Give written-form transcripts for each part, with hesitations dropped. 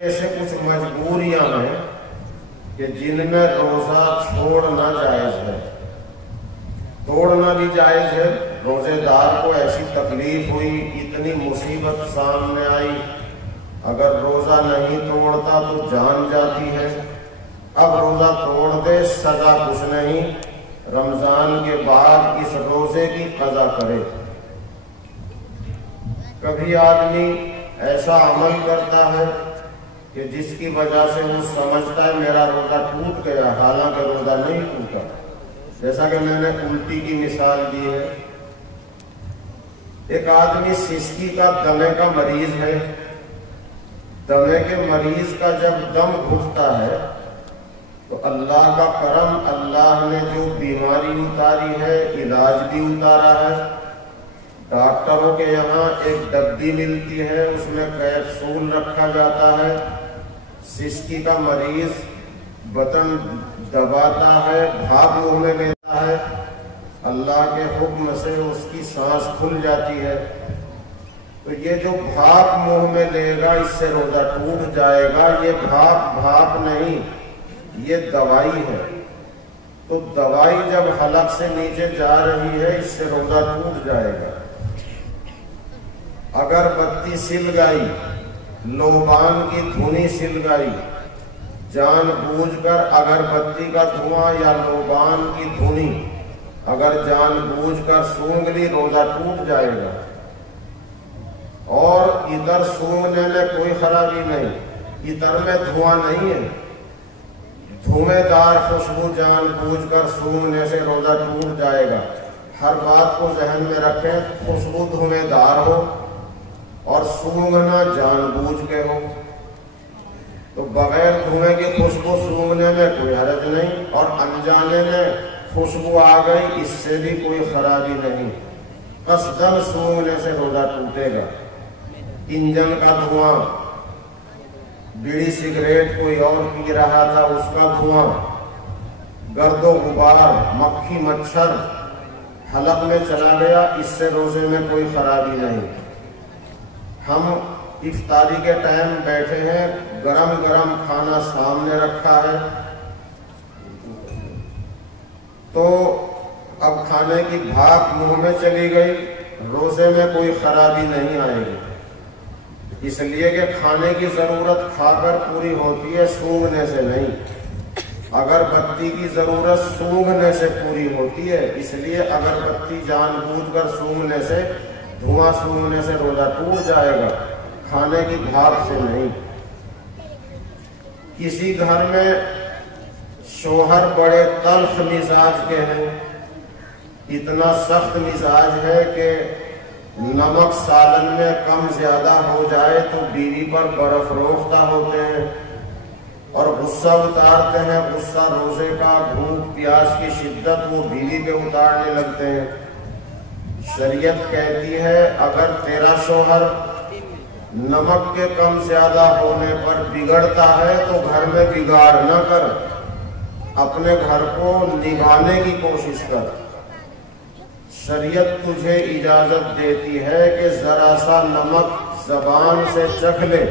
ایسے کچھ مجبوریاں ہیں کہ جن میں روزہ چھوڑنا جائز ہے، توڑنا بھی جائز ہے۔ روزے دار کو ایسی تکلیف ہوئی، اتنی مصیبت سامنے آئی، اگر روزہ نہیں توڑتا تو جان جاتی ہے، اب روزہ توڑ دے سزا کچھ نہیں، رمضان کے بعد اس روزے کی قضا کرے۔ کبھی آدمی ایسا عمل کرتا ہے کہ جس کی وجہ سے وہ سمجھتا ہے میرا روزہ ٹوٹ گیا، حالانکہ روزہ نہیں ٹوٹا، جیسا کہ میں نے الٹی کی مثال دی ہے۔ ایک آدمی سسکی کا دمے کا مریض ہے، دمے کے مریض کا جب دم گھٹتا ہے تو اللہ کا کرم، اللہ نے جو بیماری اتاری ہے علاج بھی اتارا ہے۔ ڈاکٹروں کے یہاں ایک ڈبی ملتی ہے، اس میں کیپسول رکھا جاتا ہے، سسکی کا مریض بٹن دباتا ہے، بھاپ منہ میں لیتا ہے، اللہ کے حکم سے اس کی سانس کھل جاتی ہے۔ تو یہ جو بھاپ منہ میں لے گا اس سے روزہ ٹوٹ جائے گا، یہ بھاپ نہیں، یہ دوائی ہے۔ تو دوائی جب حلق سے نیچے جا رہی ہے اس سے روزہ ٹوٹ جائے گا۔ اگر بتی سل گئی، لوبان کی دھنی سل گئی، جان بوجھ کر اگر بتی کا دھواں یا لوبان کی دھنی اگر جان بوجھ کر سونگ لی، روزہ ٹوٹ جائے گا۔ اور ادھر سونگنے میں کوئی خرابی نہیں، ادھر میں دھواں نہیں ہے، دھویں دار خوشبو جان بوجھ کر سونگنے سے روزہ ٹوٹ جائے گا۔ ہر بات کو ذہن میں رکھیں، خوشبو دھویں دار ہو اور سونگنا جان بوجھ کے ہو، تو بغیر دھویں کی خوشبو سونگنے میں کوئی حرج نہیں، اور انجانے میں خوشبو آ گئی اس سے بھی کوئی خرابی نہیں۔ قصداً سونگنے سے روزہ ٹوٹے گا۔ انجن کا دھواں، بیڑی سگریٹ کوئی اور پی رہا تھا اس کا دھواں، گرد و غبار، مکھی مچھر حلق میں چلا گیا، اس سے روزے میں کوئی خرابی نہیں۔ ہم افطاری کے ٹائم بیٹھے ہیں، گرم گرم کھانا سامنے رکھا ہے، تو اب کھانے کی بھاپ منہ میں چلی گئی، روزے میں کوئی خرابی نہیں آئے گی، اس لیے کہ کھانے کی ضرورت کھا کر پوری ہوتی ہے، سونگنے سے نہیں۔ اگر بتی کی ضرورت سونگنے سے پوری ہوتی ہے، اس لیے اگر بتی جان بوجھ کر سونگنے سے، دھواں سونگنے سے روزہ ٹوٹ جائے گا، کھانے کی بھاپ سے نہیں۔ کسی گھر میں شوہر بڑے تلخ مزاج کے ہیں، اتنا سخت مزاج ہے کہ نمک سالن میں کم زیادہ ہو جائے تو بیوی پر برف روختہ ہوتے ہیں اور غصہ اتارتے ہیں، غصہ روزے کا، بھوک پیاس کی شدت وہ بیوی پہ اتارنے لگتے ہیں۔ شریعت کہتی ہے اگر تیرا شوہر نمک کے کم زیادہ ہونے پر بگڑتا ہے تو گھر میں بگاڑ نہ کر، اپنے گھر کو نبھانے کی کوشش کر۔ شریعت تجھے اجازت دیتی ہے کہ ذرا سا نمک زبان سے چکھ لے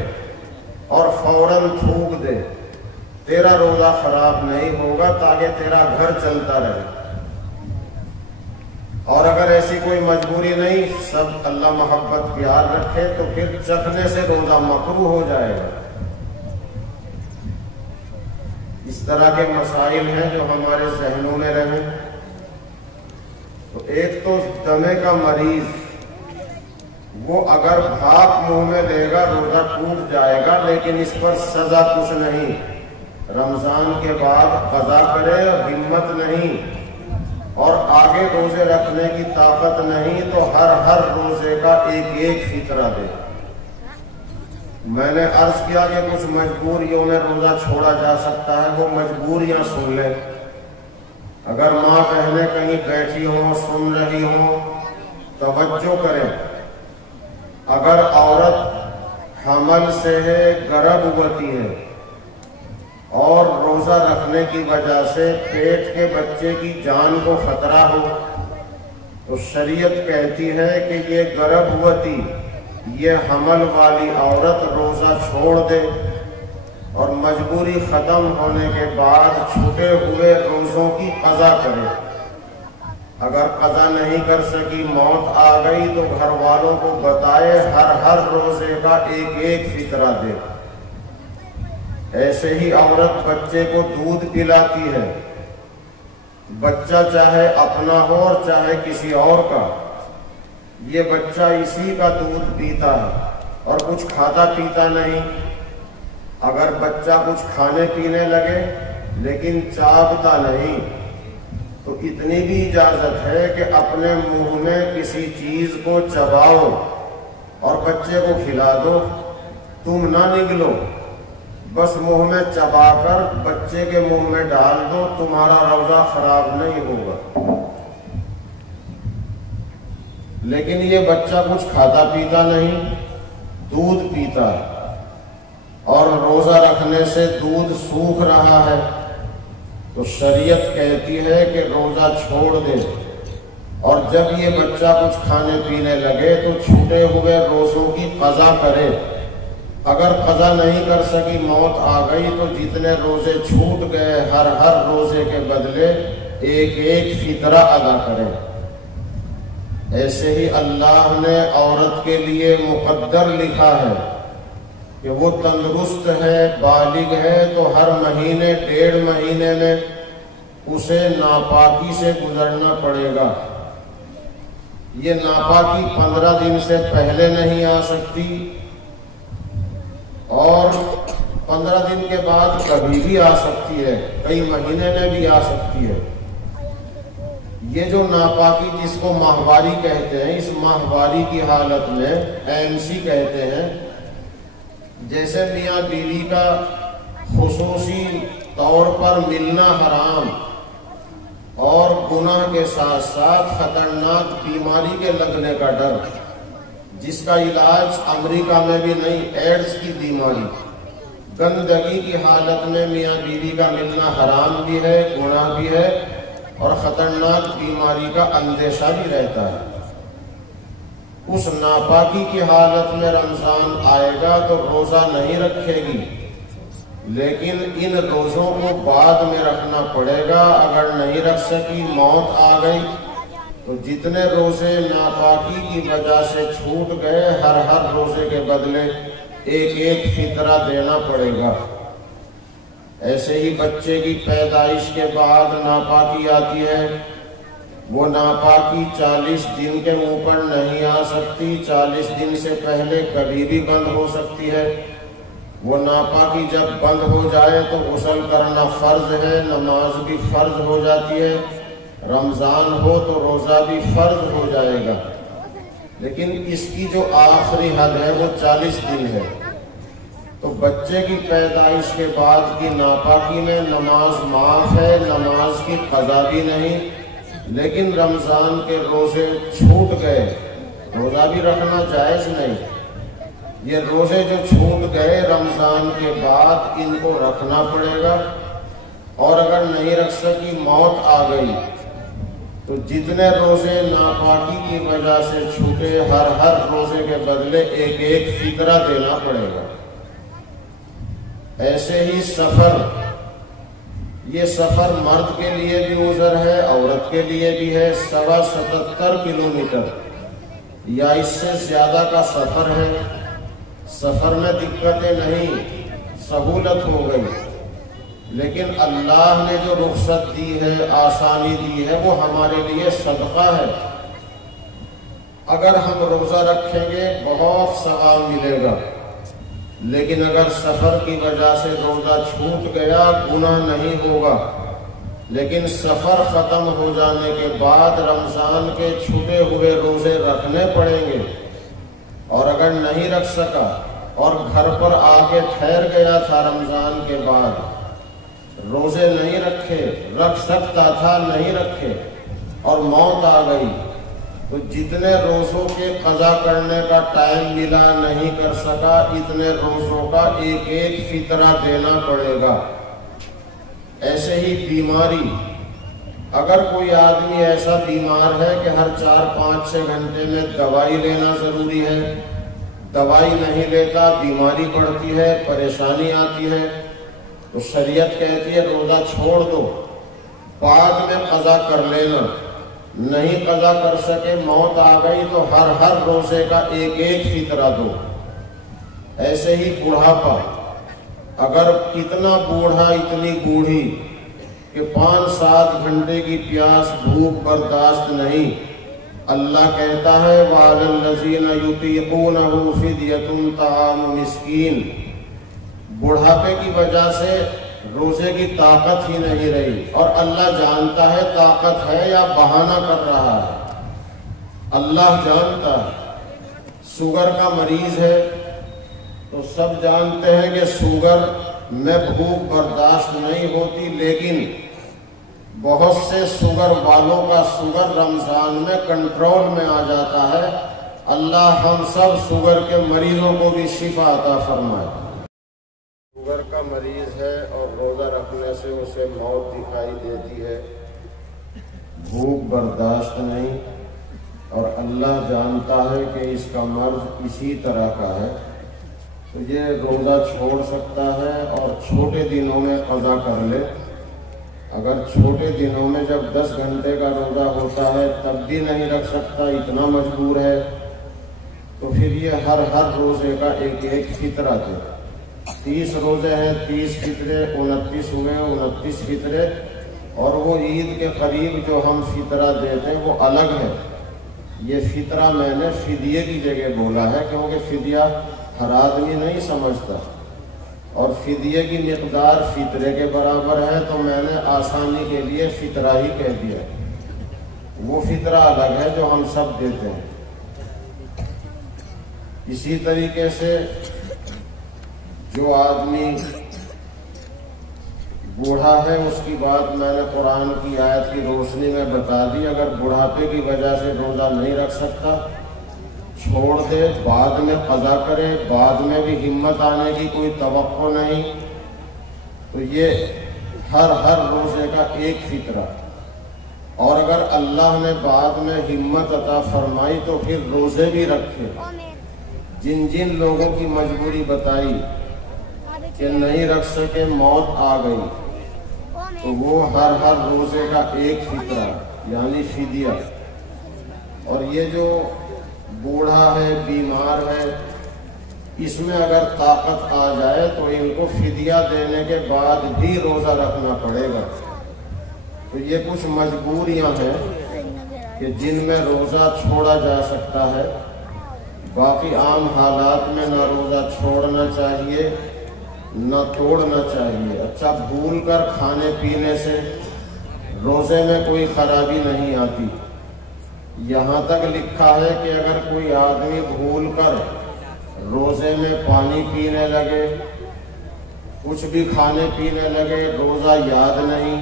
اور فوراً تھوک دے، تیرا روزہ خراب نہیں ہوگا تاکہ تیرا گھر چلتا رہے۔ اور اگر ایسی کوئی مجبوری نہیں، سب اللہ محبت پیار رکھے، تو پھر چکھنے سے روزہ مکروہ ہو جائے گا۔ اس طرح کے مسائل ہیں جو ہمارے ذہنوں میں رہیں۔ تو ایک تو دمے کا مریض، وہ اگر بھاپ منہ میں لے گا روزہ ٹوٹ جائے گا، لیکن اس پر سزا کچھ نہیں، رمضان کے بعد قضا کرے، ہمت نہیں اور آگے روزے رکھنے کی طاقت نہیں تو ہر روزے کا ایک فطرہ دے۔ میں نے عرض کیا کہ کچھ مجبوریوں میں روزہ چھوڑا جا سکتا ہے، وہ مجبوریاں سن لیں۔ اگر ماں بہنیں کہیں بیٹھی ہوں، سن رہی ہوں، توجہ کریں۔ اگر عورت حمل سے ہے، گربھوتی ہے اور روزہ رکھنے کی وجہ سے پیٹ کے بچے کی جان کو خطرہ ہو، تو شریعت کہتی ہے کہ یہ گربھوتی، یہ حمل والی عورت روزہ چھوڑ دے، اور مجبوری ختم ہونے کے بعد چھوٹے ہوئے روزوں کی قضا کرے۔ اگر قضا نہیں کر سکی، موت آ گئی، تو گھر والوں کو بتائے ہر روزے کا ایک ایک فطرہ دے۔ ایسے ہی عورت بچے کو دودھ پلاتی ہے، بچہ چاہے اپنا ہو اور چاہے کسی اور کا، یہ بچہ اسی کا دودھ پیتا ہے اور کچھ کھاتا پیتا نہیں۔ اگر بچہ کچھ کھانے پینے لگے لیکن چاپتا نہیں، تو اتنی بھی اجازت ہے کہ اپنے منہ میں کسی چیز کو چباؤ اور بچے کو کھلا دو، تم نہ نگلو، بس منہ میں چبا کر بچے کے منہ میں ڈال دو، تمہارا روزہ خراب نہیں ہوگا۔ لیکن یہ بچہ کچھ کھاتا پیتا نہیں، دودھ پیتا ہے اور روزہ رکھنے سے دودھ سوکھ رہا ہے، تو شریعت کہتی ہے کہ روزہ چھوڑ دے، اور جب یہ بچہ کچھ کھانے پینے لگے تو چھوٹے ہوئے روزوں کی قضا کرے۔ اگر قضا نہیں کر سکی، موت آ گئی، تو جتنے روزے چھوٹ گئے ہر روزے کے بدلے ایک ایک فطرہ ادا کرے۔ ایسے ہی اللہ نے عورت کے لیے مقدر لکھا ہے کہ وہ تندرست ہے، بالغ ہے، تو ہر مہینے 1.5 مہینے میں اسے ناپاکی سے گزرنا پڑے گا۔ یہ ناپاکی 15 دن سے پہلے نہیں آ سکتی، اور 15 دن کے بعد کبھی بھی آ سکتی ہے، کئی مہینے میں بھی آ سکتی ہے۔ یہ جو ناپاکی جس کو ماہواری کہتے ہیں، اس ماہواری کی حالت میں MC کہتے ہیں، جیسے میاں بیوی کا خصوصی طور پر ملنا حرام اور گناہ کے ساتھ ساتھ خطرناک بیماری کے لگنے کا ڈر، جس کا علاج امریکہ میں بھی نہیں، ایڈز کی بیماری، گندگی کی حالت میں میاں بیوی کا ملنا حرام بھی ہے، گناہ بھی ہے، اور خطرناک بیماری کا اندیشہ بھی رہتا ہے۔ اس ناپاکی کی حالت میں رمضان آئے گا تو روزہ نہیں رکھے گی، لیکن ان روزوں کو بعد میں رکھنا پڑے گا۔ اگر نہیں رکھ سکی، موت آ گئی، تو جتنے روزے ناپاکی کی وجہ سے چھوٹ گئے ہر روزے کے بدلے ایک ایک فطرہ دینا پڑے گا۔ ایسے ہی بچے کی پیدائش کے بعد ناپاکی آتی ہے، وہ ناپاکی 40 دن کے اوپر نہیں آ سکتی، 40 دن سے پہلے کبھی بھی بند ہو سکتی ہے۔ وہ ناپاکی جب بند ہو جائے تو غسل کرنا فرض ہے، نماز بھی فرض ہو جاتی ہے، رمضان ہو تو روزہ بھی فرض ہو جائے گا، لیکن اس کی جو آخری حد ہے وہ 40 دن ہے۔ تو بچے کی پیدائش کے بعد کی ناپاکی میں نماز معاف ہے، نماز کی قضا بھی نہیں، لیکن رمضان کے روزے چھوٹ گئے، روزہ بھی رکھنا جائز نہیں۔ یہ روزے جو چھوٹ گئے رمضان کے بعد، ان کو رکھنا پڑے گا، اور اگر نہیں رکھ سکی، موت آ گئی، تو جتنے روزے ناپاکی کی وجہ سے چھوٹے ہر روزے کے بدلے ایک ایک فطرہ دینا پڑے گا۔ ایسے ہی سفر، یہ سفر مرد کے لیے بھی عذر ہے، عورت کے لیے بھی ہے۔ 77 کلومیٹر یا اس سے زیادہ کا سفر ہے، سفر میں دقتیں نہیں، سہولت ہو گئی، لیکن اللہ نے جو رخصت دی ہے، آسانی دی ہے، وہ ہمارے لیے صدقہ ہے۔ اگر ہم روزہ رکھیں گے بہت ثواب ملے گا، لیکن اگر سفر کی وجہ سے روزہ چھوٹ گیا گناہ نہیں ہوگا، لیکن سفر ختم ہو جانے کے بعد رمضان کے چھوٹے ہوئے روزے رکھنے پڑیں گے، اور اگر نہیں رکھ سکا اور گھر پر آ کے ٹھہر گیا تھا رمضان کے بعد، روزے نہیں رکھے، رکھ سکتا تھا نہیں رکھے، اور موت آ گئی، تو جتنے روزوں کے قضا کرنے کا ٹائم ملا نہیں کر سکا، اتنے روزوں کا ایک ایک فطرہ دینا پڑے گا۔ ایسے ہی بیماری، اگر کوئی آدمی ایسا بیمار ہے کہ ہر 4-5-6 گھنٹے میں دوائی لینا ضروری ہے، دوائی نہیں لیتا، بیماری پڑتی ہے، پریشانی آتی ہے، تو شریعت کہتی ہے روزہ چھوڑ دو، بعد میں قضا کر لینا۔ نہیں قضا کر سکے، موت آ گئی، تو ہر روزے کا ایک ایک فطرہ دو۔ ایسے ہی بوڑھاپا، اگر کتنا بوڑھا اتنی بوڑھی کہ 5-7 گھنٹے کی پیاس بھوک برداشت نہیں، اللہ کہتا ہے وَعَلَى الَّذِينَ يُطِيقُونَهُ فِدْيَةٌ طَعَامُ مِسْكِينٍ، بڑھاپے کی وجہ سے روزے کی طاقت ہی نہیں رہی، اور اللہ جانتا ہے طاقت ہے یا بہانہ کر رہا ہے، اللہ جانتا ہے۔ شوگر کا مریض ہے تو سب جانتے ہیں کہ شوگر میں بھوک برداشت نہیں ہوتی، لیکن بہت سے شوگر والوں کا شوگر رمضان میں کنٹرول میں آ جاتا ہے۔ اللہ ہم سب شوگر کے مریضوں کو بھی شفا عطا فرمائے۔ شوگر کا مریض ہے اور روزہ رکھنے سے اسے موت دکھائی دیتی ہے، بھوک برداشت نہیں، اور اللہ جانتا ہے کہ اس کا مرض اسی طرح کا ہے، تو یہ روزہ چھوڑ سکتا ہے اور چھوٹے دنوں میں قضا کر لے۔ اگر چھوٹے دنوں میں جب 10 گھنٹے کا روزہ ہوتا ہے تب بھی نہیں رکھ سکتا، اتنا مجبور ہے، تو پھر یہ ہر روزے کا ایک ایک فطرہ دے۔ 30 روزے ہیں، 30 فطرے، 29 ہوئے، 29 فطرے، اور وہ عید کے قریب جو ہم فطرہ دیتے ہیں وہ الگ ہے۔ یہ فطرہ میں نے فدیے کی جگہ بولا ہے، کیونکہ فدیہ ہر آدمی نہیں سمجھتا، اور فدیے کی مقدار فطرے کے برابر ہے، تو میں نے آسانی کے لیے فطرہ ہی کہہ دیا۔ وہ فطرہ الگ ہے جو ہم سب دیتے ہیں۔ اسی طریقے سے جو آدمی بوڑھا ہے اس کی بات میں نے قرآن کی آیت کی روشنی میں بتا دی۔ اگر بڑھاپے کی وجہ سے روزہ نہیں رکھ سکتا، چھوڑ دے، بعد میں قضا کرے، بعد میں بھی ہمت آنے کی کوئی توقع نہیں، تو یہ ہر روزے کا ایک فطرہ۔ اور اگر اللہ نے بعد میں ہمت عطا فرمائی تو پھر روزے بھی رکھے۔ جن لوگوں کی مجبوری بتائی کہ نہیں رکھ سکے، موت آ گئی، تو وہ ہر روزے کا ایک فطرہ یعنی فدیہ۔ اور یہ جو بوڑھا ہے، بیمار ہے، اس میں اگر طاقت آ جائے تو ان کو فدیہ دینے کے بعد بھی روزہ رکھنا پڑے گا۔ تو یہ کچھ مجبوریاں ہیں کہ جن میں روزہ چھوڑا جا سکتا ہے، باقی عام حالات میں نہ روزہ چھوڑنا چاہیے نہ توڑنا چاہیے۔ اچھا، بھول کر کھانے پینے سے روزے میں کوئی خرابی نہیں آتی۔ یہاں تک لکھا ہے کہ اگر کوئی آدمی بھول کر روزے میں پانی پینے لگے، کچھ بھی کھانے پینے لگے، روزہ یاد نہیں،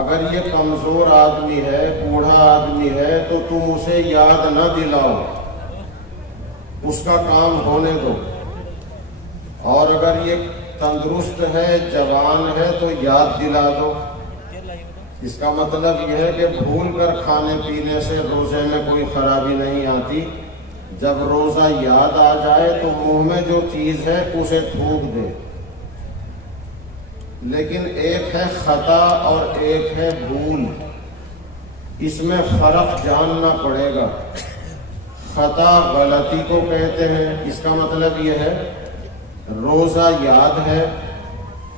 اگر یہ کمزور آدمی ہے، بوڑھا آدمی ہے، تو تم اسے یاد نہ دلاؤ، اس کا کام ہونے دو۔ اور اگر یہ تندرست ہے، جوان ہے، تو یاد دلا دو۔ اس کا مطلب یہ ہے کہ بھول کر کھانے پینے سے روزے میں کوئی خرابی نہیں آتی۔ جب روزہ یاد آ جائے تو منہ میں جو چیز ہے اسے تھوک دے۔ لیکن ایک ہے خطا اور ایک ہے بھول، اس میں فرق جاننا پڑے گا۔ خطا غلطی کو کہتے ہیں، اس کا مطلب یہ ہے روزہ یاد ہے،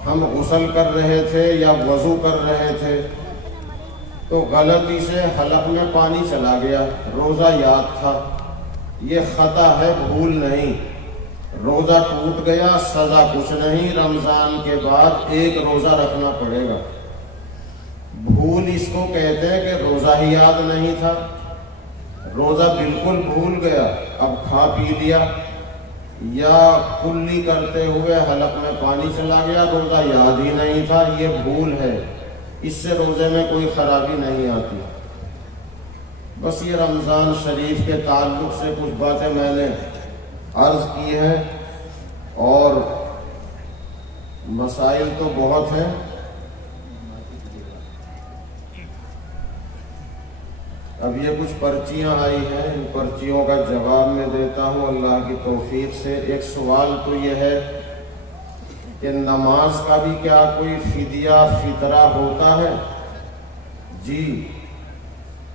ہم غسل کر رہے تھے یا وضو کر رہے تھے، تو غلطی سے حلق میں پانی چلا گیا، روزہ یاد تھا، یہ خطا ہے، بھول نہیں۔ روزہ ٹوٹ گیا، سزا کچھ نہیں، رمضان کے بعد ایک روزہ رکھنا پڑے گا۔ بھول اس کو کہتے ہیں کہ روزہ ہی یاد نہیں تھا، روزہ بالکل بھول گیا، اب کھا پی لیا، یا کلی کرتے ہوئے حلق میں پانی چلا گیا، روزہ یاد ہی نہیں تھا، یہ بھول ہے، اس سے روزے میں کوئی خرابی نہیں آتی۔ بس یہ رمضان شریف کے تعلق سے کچھ باتیں میں نے عرض کی ہیں، اور مسائل تو بہت ہیں۔ اب یہ کچھ پرچیاں آئی ہیں، ان پرچیوں کا جواب میں دیتا ہوں اللہ کی توفیق سے۔ ایک سوال تو یہ ہے کہ نماز کا بھی کیا کوئی فدیہ فطرہ ہوتا ہے؟ جی،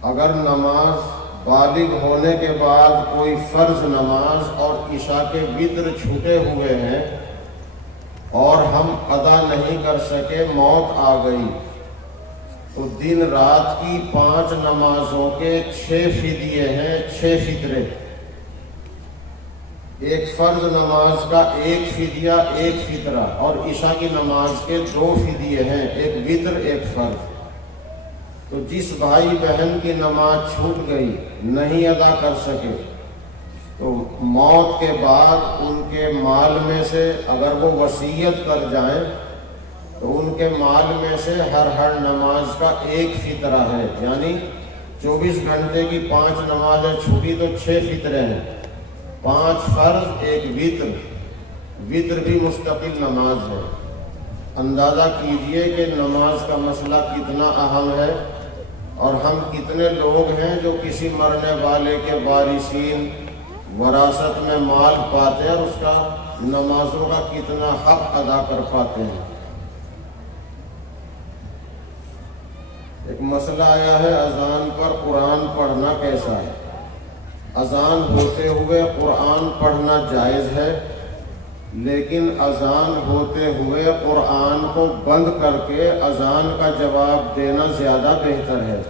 اگر نماز بالغ ہونے کے بعد کوئی فرض نماز اور عشاء کے وتر چھوٹے ہوئے ہیں اور ہم ادا نہیں کر سکے، موت آ گئی، تو دن رات کی 5 نمازوں کے 6 فدیے ہیں، 6 فطرے۔ ایک فرض نماز کا 1 فدیہ 1 فطرہ، اور عشاء کی نماز کے 2 فدیے ہیں، ایک وتر ایک فرض۔ تو جس بھائی بہن کی نماز چھوٹ گئی، نہیں ادا کر سکے، تو موت کے بعد ان کے مال میں سے اگر وہ وصیت کر جائیں تو ان کے مال میں سے ہر نماز کا 1 فطرہ ہے، یعنی 24 گھنٹے کی 5 نمازیں چھوٹی تو 6 فطرے ہیں، 5 فرض 1 وتر، وتر بھی مستقل نماز ہے۔ اندازہ کیجئے کہ نماز کا مسئلہ کتنا اہم ہے، اور ہم کتنے لوگ ہیں جو کسی مرنے والے کے وارثین وراثت میں مال پاتے ہیں اور اس کا نمازوں کا کتنا حق ادا کر پاتے ہیں۔ ایک مسئلہ آیا ہے اذان پر قرآن پڑھنا کیسا ہے؟ اذان ہوتے ہوئے قرآن پڑھنا جائز ہے، لیکن اذان ہوتے ہوئے قرآن کو بند کر کے اذان کا جواب دینا زیادہ بہتر ہے۔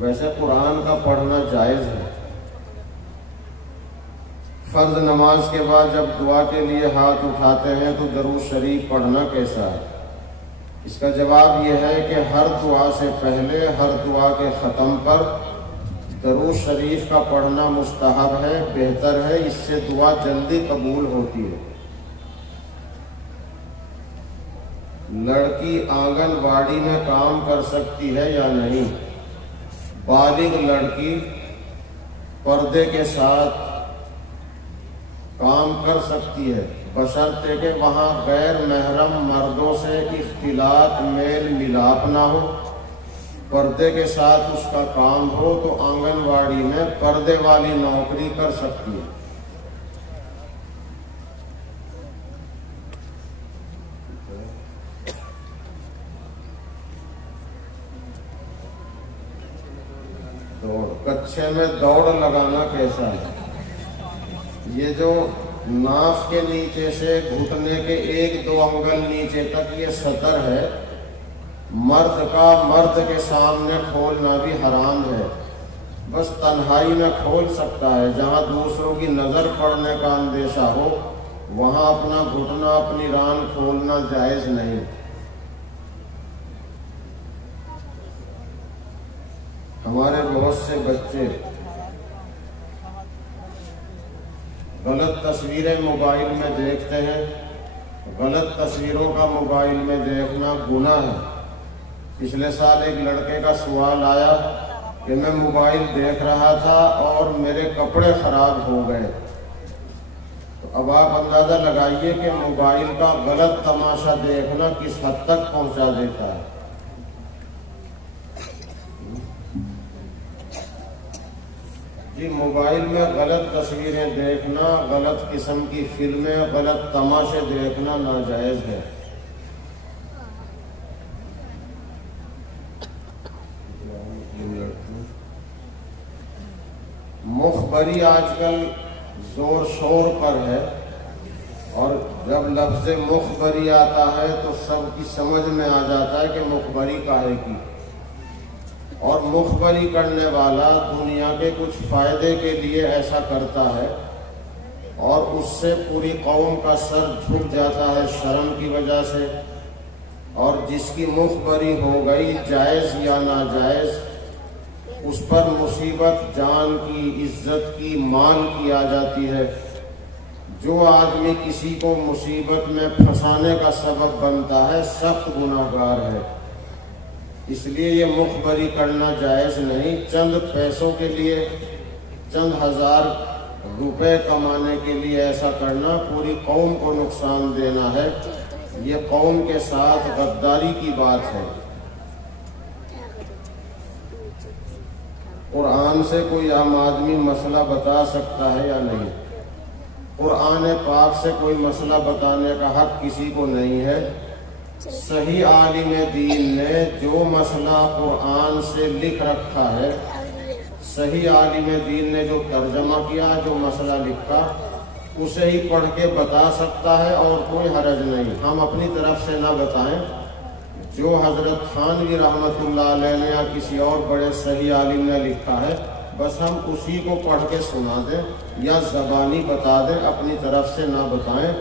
ویسے قرآن کا پڑھنا جائز ہے۔ فرض نماز کے بعد جب دعا کے لیے ہاتھ اٹھاتے ہیں تو درود شریف پڑھنا کیسا ہے؟ اس کا جواب یہ ہے کہ ہر دعا سے پہلے، ہر دعا کے ختم پر درود شریف کا پڑھنا مستحب ہے، بہتر ہے، اس سے دعا جلدی قبول ہوتی ہے۔ لڑکی آنگن واڑی میں کام کر سکتی ہے یا نہیں؟ بالغ لڑکی پردے کے ساتھ کام کر سکتی ہے، بشرطے کہ وہاں غیر محرم مردوں سے اختلاط میل ملاپ نہ ہو، پردے کے ساتھ اس کا کام ہو تو آنگن واڑی میں پردے والی نوکری کر سکتی ہے۔ کچھے میں دوڑ لگانا کیسا ہے؟ یہ جو ناف کے نیچے سے گھٹنے کے 1-2 انگل نیچے تک یہ سطر ہے، مرد کا مرد کے سامنے کھولنا بھی حرام ہے، بس تنہائی میں کھول سکتا ہے۔ جہاں دوسروں کی نظر پڑنے کا اندیشہ ہو وہاں اپنا گھٹنا، اپنی ران کھولنا جائز نہیں۔ ہمارے بہت سے بچے غلط تصویریں موبائل میں دیکھتے ہیں، غلط تصویروں کا موبائل میں دیکھنا گناہ ہے۔ پچھلے سال ایک لڑکے کا سوال آیا کہ میں موبائل دیکھ رہا تھا اور میرے کپڑے خراب ہو گئے۔ تو اب آپ اندازہ لگائیے کہ موبائل کا غلط تماشا دیکھنا کس حد تک پہنچا دیتا ہے۔ جی، موبائل میں غلط تصویریں دیکھنا، غلط قسم کی فلمیں، غلط تماشے دیکھنا ناجائز ہے۔ مخبری آج کل زور شور پر ہے، اور جب لفظ مخبری آتا ہے تو سب کی سمجھ میں آ جاتا ہے کہ مخبری کاہے کی، اور مخبری کرنے والا دنیا کے کچھ فائدے کے لیے ایسا کرتا ہے، اور اس سے پوری قوم کا سر جھک جاتا ہے شرم کی وجہ سے، اور جس کی مخبری ہو گئی جائز یا ناجائز، اس پر مصیبت جان کی، عزت کی، مال کی آ جاتی ہے۔ جو آدمی کسی کو مصیبت میں پھنسانے کا سبب بنتا ہے سخت گناہگار ہے۔ اس لیے یہ مخبری کرنا جائز نہیں۔ چند پیسوں کے لیے، چند ہزار روپے کمانے کے لیے ایسا کرنا پوری قوم کو نقصان دینا ہے، یہ قوم کے ساتھ غداری کی بات ہے۔ قرآن سے کوئی عام آدمی مسئلہ بتا سکتا ہے یا نہیں؟ قرآن پاک سے کوئی مسئلہ بتانے کا حق کسی کو نہیں ہے۔ صحیح عالم دین نے جو مسئلہ قرآن سے لکھ رکھا ہے، صحیح عالم دین نے جو ترجمہ کیا، جو مسئلہ لکھا، اسے ہی پڑھ کے بتا سکتا ہے اور کوئی حرج نہیں۔ ہم اپنی طرف سے نہ بتائیں، جو حضرت تھانوی رحمۃ اللہ علیہ نے یا کسی اور بڑے صحیح عالم نے لکھا ہے، بس ہم اسی کو پڑھ کے سنا دیں یا زبانی بتا دیں، اپنی طرف سے نہ بتائیں۔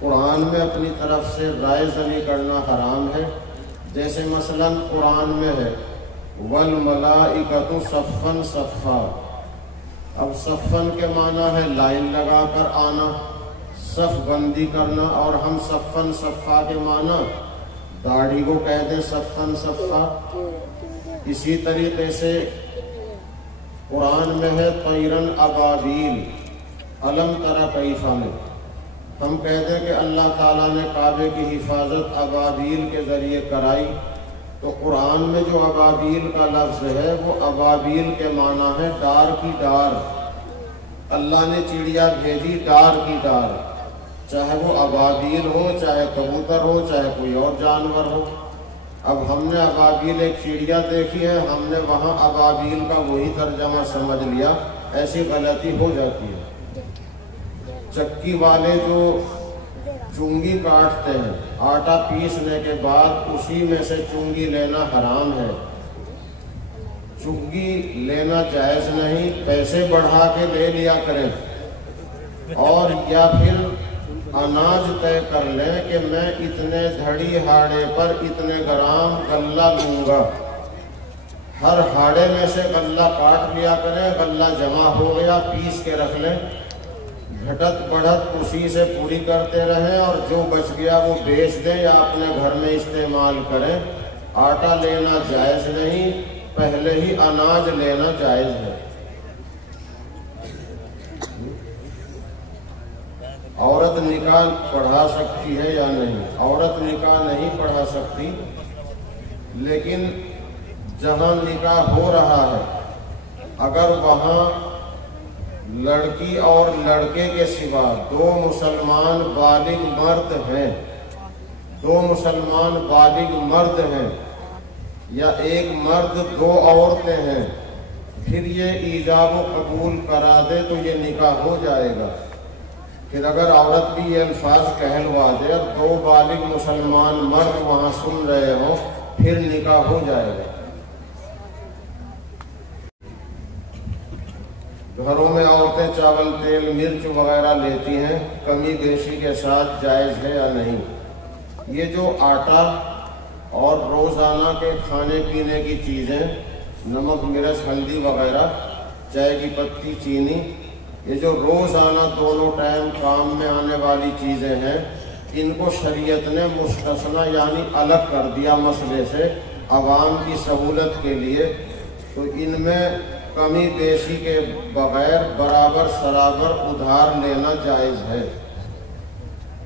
قرآن میں اپنی طرف سے رائے زنی کرنا حرام ہے۔ جیسے مثلا قرآن میں ہے وَالْمَلَائِكَةُ صَفًّا صَفًّا، اب صفن کے معنی ہے لائن لگا کر آنا، صف بندی کرنا، اور ہم صفن صفا کے معنی داڑھی کو کہہ دیں صفن صفا۔ اسی طریقے سے قرآن میں ہے طیرن ابابیل، علم ترى کیف میں ہم کہتے ہیں کہ اللہ تعالیٰ نے کعبے کی حفاظت ابابیل کے ذریعے کرائی، تو قرآن میں جو ابابیل کا لفظ ہے وہ ابابیل کے معنی ہے ڈار کی ڈار۔ اللہ نے چڑیا بھیجی ڈار کی ڈار، چاہے وہ ابابیل ہو، چاہے کبوتر ہو، چاہے کوئی اور جانور ہو۔ اب ہم نے ابابیل ایک چڑیا دیکھی ہے، ہم نے وہاں ابابیل کا وہی ترجمہ سمجھ لیا، ایسی غلطی ہو جاتی ہے۔ چکی والے جو چونگی کاٹتے ہیں، آٹا پیسنے کے بعد اسی میں سے چونگی لینا حرام ہے۔ چونگی لینا جائز نہیں، پیسے بڑھا کے لے لیا کریں، اور یا پھر اناج طے کر لیں کہ میں اتنے دھڑی ہاڑے پر اتنے گرام غلہ لوں گا، ہر ہاڑے میں سے غلہ کاٹ لیا کریں، غلہ جمع ہو گیا پیس کے رکھ لیں، گھٹت بڑھت اسی سے پوری کرتے رہیں، اور جو بچ گیا وہ بیچ دیں یا اپنے گھر میں استعمال کریں۔ آٹا لینا جائز نہیں، پہلے ہی اناج لینا جائز ہے۔ عورت نکاح پڑھا سکتی ہے یا نہیں؟ عورت نکاح نہیں پڑھا سکتی، لیکن جہاں نکاح ہو رہا ہے اگر وہاں لڑکی اور لڑکے کے سوا دو مسلمان بالغ مرد ہیں، دو مسلمان بالغ مرد ہیں، یا ایک مرد دو عورتیں ہیں، پھر یہ ایجاب و قبول کرا دے تو یہ نکاح ہو جائے گا۔ پھر اگر عورت بھی یہ الفاظ کہلوا دے، دو بالغ مسلمان مرد وہاں سن رہے ہوں، پھر نکاح ہو جائے گا۔ گھروں میں عورتیں چاول تیل مرچ وغیرہ لیتی ہیں، کمی بیشی کے ساتھ جائز ہے یا نہیں؟ یہ جو آٹا اور روزانہ کے کھانے پینے کی چیزیں، نمک مرچ ہلدی وغیرہ، چائے کی پتی چینی، یہ جو روزانہ دونوں ٹائم کام میں آنے والی چیزیں ہیں، ان کو شریعت نے مستثنا یعنی الگ کر دیا مسئلے سے عوام کی سہولت کے لیے، تو ان میں کمی بیشی کے بغیر برابر سرابر ادھار لینا جائز ہے۔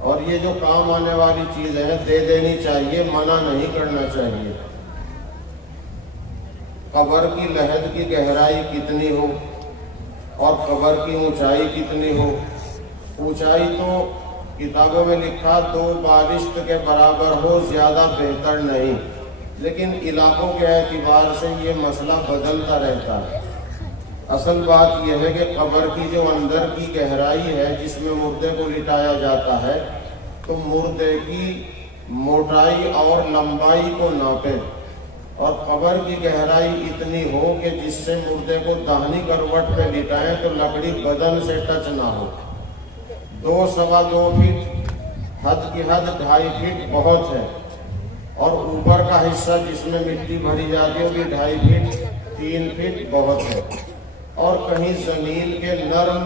اور یہ جو کام آنے والی چیزیں ہیں دے دینی چاہیے، منع نہیں کرنا چاہیے۔ قبر کی لحد کی گہرائی کتنی ہو اور قبر کی اونچائی کتنی ہو؟ اونچائی تو کتابوں میں لکھا 2 بالشت کے برابر ہو، زیادہ بہتر نہیں، لیکن علاقوں کے اعتبار سے یہ مسئلہ بدلتا رہتا ہے۔ اصل بات یہ ہے کہ قبر کی جو اندر کی گہرائی ہے جس میں مردے کو لٹایا جاتا ہے، تو مردے کی موٹائی اور لمبائی کو ناپیں، اور قبر کی گہرائی اتنی ہو کہ جس سے مردے کو داہنی کروٹ پہ لٹائیں تو لکڑی بدن سے ٹچ نہ ہو۔ 2 سوا 2 فٹ، حد کی حد 2.5 فٹ بہت ہے، اور اوپر کا حصہ جس میں مٹی بھری جاتی ہے وہ بھی 2.5 فٹ 3 فٹ بہت ہے۔ اور کہیں زمین کے نرم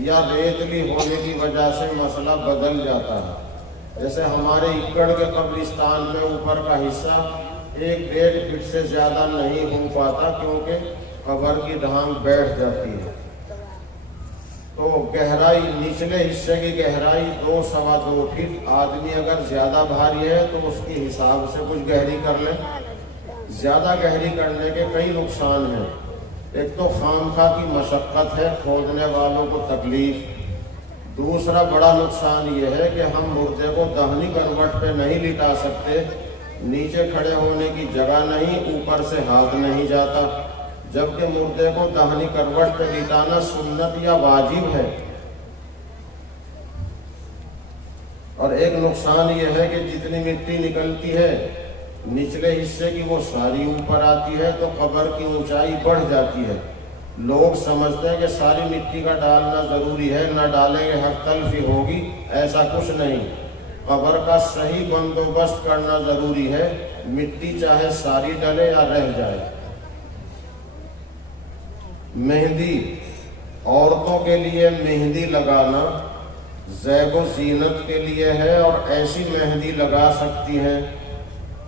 یا ریتلی ہونے کی وجہ سے مسئلہ بدل جاتا ہے۔ جیسے ہمارے اکڑ کے قبرستان میں اوپر کا حصہ 1-1.5 فٹ سے زیادہ نہیں ہو پاتا، کیونکہ قبر کی ڈھانگ بیٹھ جاتی ہے۔ تو گہرائی، نچلے حصے کی گہرائی 2 سوا 2 فٹ۔ آدمی اگر زیادہ بھاری ہے تو اس کی حساب سے کچھ گہری کر لیں۔ زیادہ گہری کرنے کے کئی نقصان ہیں۔ ایک تو خامخواہ کی مشقت ہے، کھودنے والوں کو تکلیف۔ دوسرا بڑا نقصان یہ ہے کہ ہم مردے کو دہنی کروٹ پہ نہیں لٹا سکتے، نیچے کھڑے ہونے کی جگہ نہیں، اوپر سے ہاتھ نہیں جاتا، جبکہ مردے کو دہنی کروٹ پہ لٹانا سنت یا واجب ہے۔ اور ایک نقصان یہ ہے کہ جتنی مٹی نکلتی ہے نچلے حصے کی وہ ساری اوپر آتی ہے تو قبر کی اونچائی بڑھ جاتی ہے۔ لوگ سمجھتے ہیں کہ ساری مٹی کا ڈالنا ضروری ہے، نہ ڈالیں گے حق تلفی ہوگی، ایسا کچھ نہیں۔ قبر کا صحیح بندوبست کرنا ضروری ہے، مٹی چاہے ساری ڈلے یا رہ جائے۔ مہندی، عورتوں کے لیے مہندی لگانا زیب و زینت کے لیے ہے، اور ایسی مہندی لگا سکتی ہیں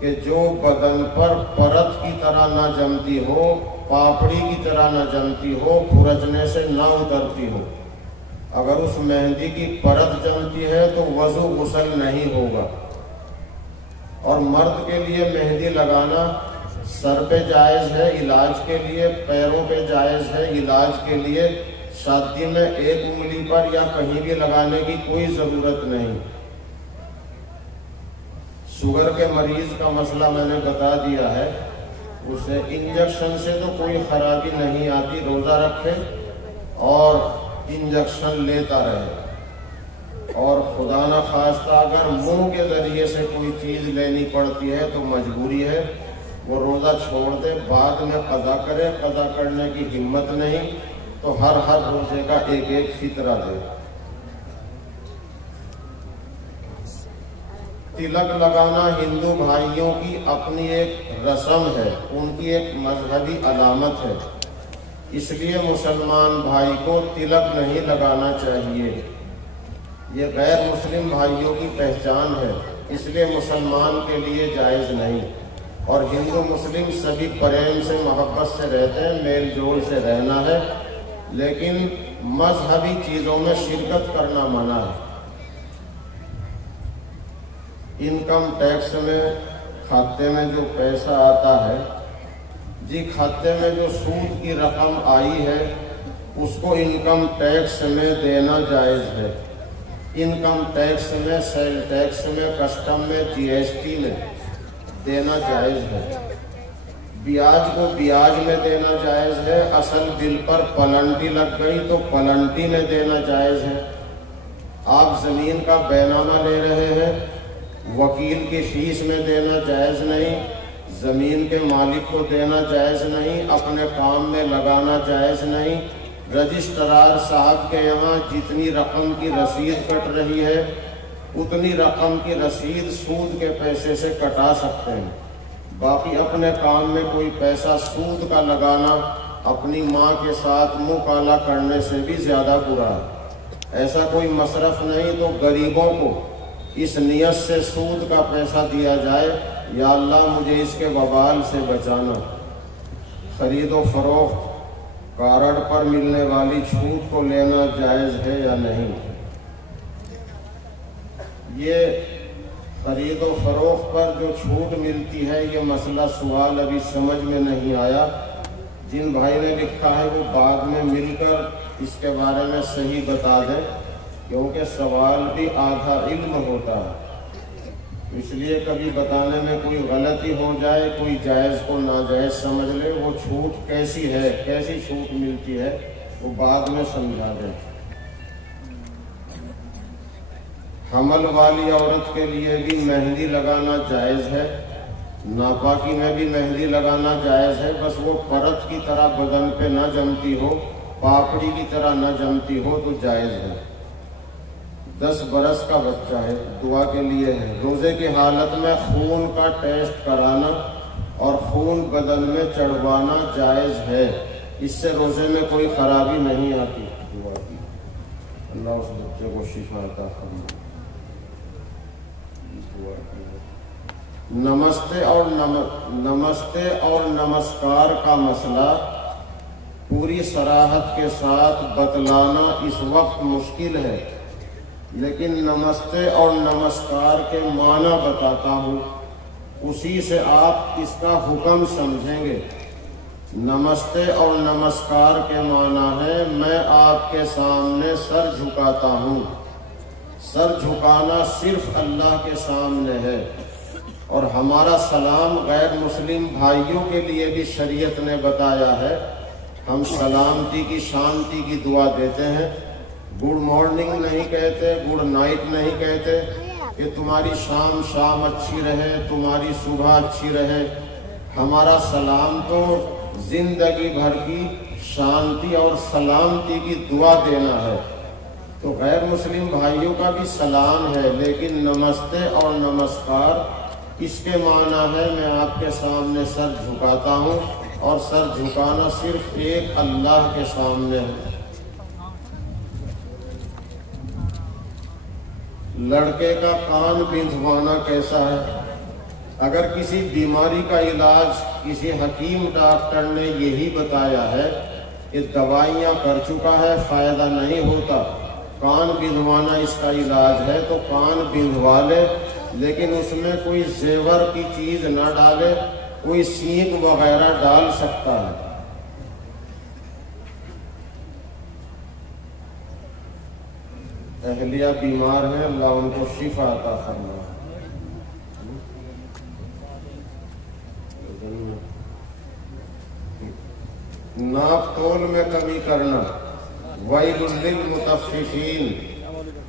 کہ جو بدن پر پرت کی طرح نہ جمتی ہو، پاپڑی کی طرح نہ جمتی ہو، کھرچنے سے نہ اترتی ہو۔ اگر اس مہندی کی پرت جمتی ہے تو وضو غسل نہیں ہوگا۔ اور مرد کے لیے مہندی لگانا سر پہ جائز ہے علاج کے لیے، پیروں پہ جائز ہے علاج کے لیے، شادی میں ایک انگلی پر یا کہیں بھی لگانے کی کوئی ضرورت نہیں۔ شوگر کے مریض کا مسئلہ میں نے بتا دیا ہے، اسے انجیکشن سے تو کوئی خرابی نہیں آتی، روزہ رکھے اور انجیکشن لیتا رہے، اور خدا نہ خواستہ اگر منہ کے ذریعے سے کوئی چیز لینی پڑتی ہے تو مجبوری ہے، وہ روزہ چھوڑ دے، بعد میں قضا کرے، قضا کرنے کی ہمت نہیں تو ہر روزے کا ایک ایک فطرہ دے۔ تلک لگانا ہندو بھائیوں کی اپنی ایک رسم ہے، ان کی ایک مذہبی علامت ہے، اس لیے مسلمان بھائی کو تلک نہیں لگانا چاہیے۔ یہ غیر مسلم بھائیوں کی پہچان ہے، اس لیے مسلمان کے لیے جائز نہیں۔ اور ہندو مسلم سبھی پریم سے محبت سے رہتے ہیں، میل جول سے رہنا ہے، لیکن مذہبی چیزوں میں شرکت کرنا منع ہے۔ انکم ٹیکس میں کھاتے میں جو پیسہ آتا ہے، کھاتے میں جو سود کی رقم آئی ہے اس کو انکم ٹیکس میں دینا جائز ہے۔ انکم ٹیکس میں، سیل ٹیکس میں، کسٹم میں، جی ایس ٹی میں دینا جائز ہے۔ بیاج کو بیاج میں دینا جائز ہے، اصل بل پر پلنٹی لگ گئی تو پلنٹی میں دینا جائز ہے۔ آپ زمین کا بینامہ لے رہے ہیں، وکیل کی فیس میں دینا جائز نہیں، زمین کے مالک کو دینا جائز نہیں، اپنے کام میں لگانا جائز نہیں۔ رجسٹرار صاحب کے یہاں جتنی رقم کی رسید کٹ رہی ہے اتنی رقم کی رسید سود کے پیسے سے کٹا سکتے ہیں، باقی اپنے کام میں کوئی پیسہ سود کا لگانا اپنی ماں کے ساتھ منہ کالا کرنے سے بھی زیادہ برا ہے۔ ایسا کوئی مصرف نہیں تو غریبوں کو اس نیت سے سود کا پیسہ دیا جائے، یا اللہ مجھے اس کے وبال سے بچانا۔ خرید و فروخت، کارڈ پر ملنے والی چھوٹ کو لینا جائز ہے یا نہیں؟ یہ خرید و فروخت پر جو چھوٹ ملتی ہے، یہ مسئلہ سوال ابھی سمجھ میں نہیں آیا۔ جن بھائی نے لکھا ہے وہ بعد میں مل کر اس کے بارے میں صحیح بتا دیں، کیونکہ سوال بھی آدھا علم ہوتا ہے، اس لیے کبھی بتانے میں کوئی غلطی ہو جائے، کوئی جائز کو ناجائز سمجھ لے، وہ چھوٹ کیسی ہے، کیسی چھوٹ ملتی ہے وہ بعد میں سمجھا دیں۔ حمل والی عورت کے لیے بھی مہندی لگانا جائز ہے، ناپاکی میں بھی مہندی لگانا جائز ہے، بس وہ پرت کی طرح بدن پہ نہ جمتی ہو، پاپڑی کی طرح نہ جمتی ہو تو جائز ہے۔ 10 برس کا بچہ ہے، دعا کے لیے ہے۔ روزے کی حالت میں خون کا ٹیسٹ کرانا اور خون بدن میں چڑھوانا جائز ہے، اس سے روزے میں کوئی خرابی نہیں آتی۔ دعا کی اللہ اس بچے کو شفا عطا فرمائے۔ نمستے اور نمسکار کا مسئلہ پوری صراحت کے ساتھ بتلانا اس وقت مشکل ہے، لیکن نمستے اور نمسکار کے معنی بتاتا ہوں، اسی سے آپ اس کا حکم سمجھیں گے۔ نمستے اور نمسکار کے معنی ہے میں آپ کے سامنے سر جھکاتا ہوں۔ سر جھکانا صرف اللہ کے سامنے ہے، اور ہمارا سلام غیر مسلم بھائیوں کے لیے بھی شریعت نے بتایا ہے۔ ہم سلامتی کی شانتی کی دعا دیتے ہیں، گڈ مارننگ نہیں کہتے، گڈ نائٹ نہیں کہتے کہ تمہاری شام اچھی رہے، تمہاری صبح اچھی رہے۔ ہمارا سلام تو زندگی بھر کی شانتی اور سلامتی کی دعا دینا ہے۔ تو غیر مسلم بھائیوں کا بھی سلام ہے، لیکن نمستے اور نمسکار اس کے معنی ہے میں آپ کے سامنے سر جھکاتا ہوں، اور سر جھکانا صرف ایک اللہ کے سامنے ہے۔ لڑکے کا کان بندھوانا کیسا ہے؟ اگر کسی بیماری کا علاج کسی حکیم ڈاکٹر نے یہی بتایا ہے کہ دوائیاں کر چکا ہے، فائدہ نہیں ہوتا، کان بندھوانا اس کا علاج ہے، تو کان بندھوا لے، لیکن اس میں کوئی زیور کی چیز نہ ڈالے، کوئی سینک وغیرہ ڈال سکتا ہے۔ اہلیہ بیمار ہیں، اللہ ان کو شفا عطا فرمائے۔ ناپ تول میں کمی کرنا، ویل للمطففین،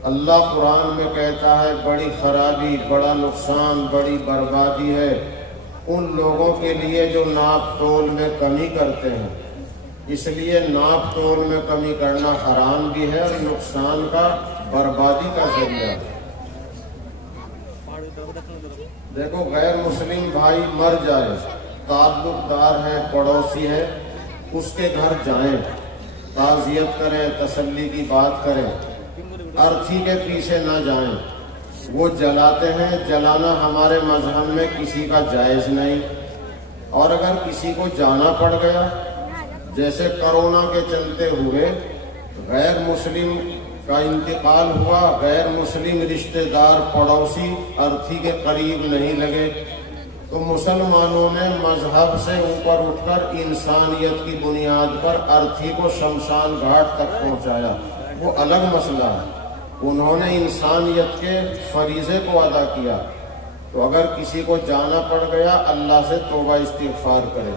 اللہ قرآن میں کہتا ہے بڑی خرابی، بڑا نقصان، بڑی بربادی ہے ان لوگوں کے لیے جو ناپ تول میں کمی کرتے ہیں۔ اس لیے ناپ تول میں کمی کرنا حرام بھی ہے اور نقصان کا، بربادی کا ذریعہ ہے۔ دیکھو غیر مسلم بھائی مر جائے، تعلق دار ہے، پڑوسی ہے، اس کے گھر جائیں، تعزیت کریں، تسلی کی بات کریں، ارتھی کے پیچھے نہ جائیں۔ وہ جلاتے ہیں، جلانا ہمارے مذہب میں کسی کا جائز نہیں، اور اگر کسی کو جانا پڑ گیا، جیسے کرونا کے چلتے ہوئے غیر مسلم کا انتقال ہوا، غیر مسلم رشتہ دار پڑوسی ارتھی کے قریب نہیں لگے، تو مسلمانوں نے مذہب سے اوپر اٹھ کر انسانیت کی بنیاد پر ارتھی کو شمشان گھاٹ تک پہنچایا، وہ الگ مسئلہ ہے۔ انہوں نے انسانیت کے فریضے کو ادا کیا۔ تو اگر کسی کو جانا پڑ گیا، اللہ سے توبہ استغفار کرے۔